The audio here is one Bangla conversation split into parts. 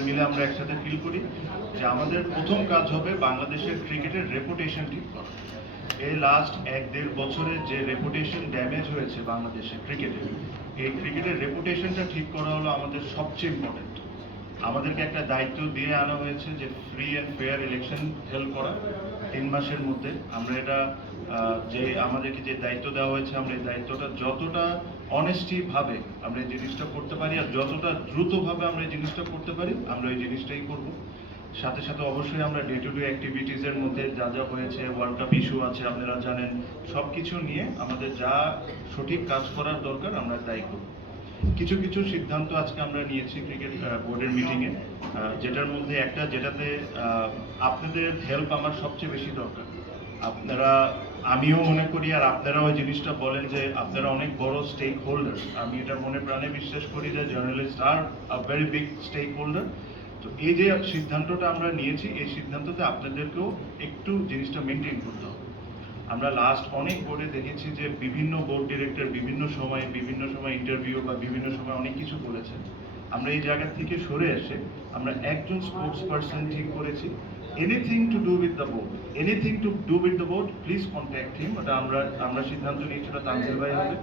সবাই মিলে আমরা একসাথে ফিল করি যে আমাদের প্রথম কাজ হবে বাংলাদেশের ক্রিকেটের রেপুটেশন ঠিক করা। এই লাস্ট 1-1.5 বছরে যে রেপুটেশন ড্যামেজ হয়েছে বাংলাদেশের ক্রিকেটে, এই ক্রিকেটের রেপুটেশনটা ঠিক করা হলো আমাদের সবচেয়ে ইম্পর্টেন্ট। আমাদেরকে একটা দায়িত্ব দিয়ে আনা হয়েছে যে free and fair election help করা 3 মাসের মধ্যে। আমরা এটা যে আমাদেরকে যে দায়িত্ব দেওয়া হয়েছে, আমরা এই দায়িত্বটা যতটা অনেস্টি ভাবে আমরা এই জিনিসটা করতে পারি আর যতটা দ্রুতভাবে আমরা এই জিনিসটা করতে পারি আমরা এই জিনিসটাই করব। সাথে সাথে অবশ্যই আমরা ডে টু ডে অ্যাক্টিভিটিসের মধ্যে যা যা হয়েছে, ওয়ার্ল্ড কাপ ইস্যু আছে আপনারা জানেন, সব কিছু নিয়ে আমাদের যা সঠিক কাজ করার দরকার আমরা তাই করব। কিছু কিছু সিদ্ধান্ত আজকে আমরা নিয়েছি ক্রিকেট বোর্ডের মিটিংয়ে, যেটার মধ্যে একটা যেটাতে আপনাদের হেল্প আমার সবচেয়ে বেশি দরকার। আপনারা, আমিও মনে করি আর আপনারাও ওই জিনিসটা বলেন যে আপনারা অনেক বড় স্টেক হোল্ডার। আমি এটা মনে প্রাণে বিশ্বাস করি যে journalist are a very big stakeholder. তো এই যে সিদ্ধান্তটা আমরা নিয়েছি, এই সিদ্ধান্ততে আপনাদেরকেও একটু জিনিসটা মেনটেন করতে হবে। আমরা লাস্ট অনেক বোর্ডে দেখেছি যে বিভিন্ন বোর্ড ডিরেক্টর বিভিন্ন সময় ইন্টারভিউ বা বিভিন্ন সময় অনেক কিছু বলেছেন। আমরা এই জায়গা থেকে সরে এসে আমরা একজন স্পোর্টস পার্সন ঠিক করেছি, anything to do with the board please contact him. ওটা আমরা সিদ্ধান্ত নিয়েছি, ওটা তানজিল ভাই হবে।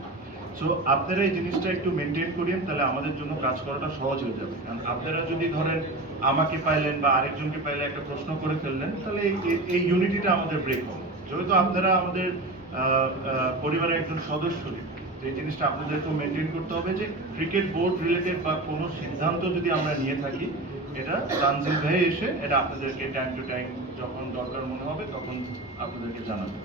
সো আপনারা এই জিনিসটা একটু মেনটেন করেন, তাহলে আমাদের জন্য কাজ করাটা সহজ হয়ে যাবে। কারণ আপনারা যদি ধরেন আমাকে পাইলেন বা আরেকজনকে পাইলে একটা প্রশ্ন করে ফেললেন, তাহলে এই ইউনিটিটা আমাদের ব্রেক হবে। যেহেতু আপনারা আমাদের পরিবারের একজন সদস্যই, তো এই জিনিসটা আপনাদেরকেও মেনটেন করতে হবে যে ক্রিকেট বোর্ড রিলেটেড বা কোনো সিদ্ধান্ত যদি আমরা নিয়ে থাকি, এটা তানজিল ভাই এসে এটা আপনাদেরকে টাইম টু টাইম যখন দরকার মনে হবে তখন আপনাদেরকে জানাবে।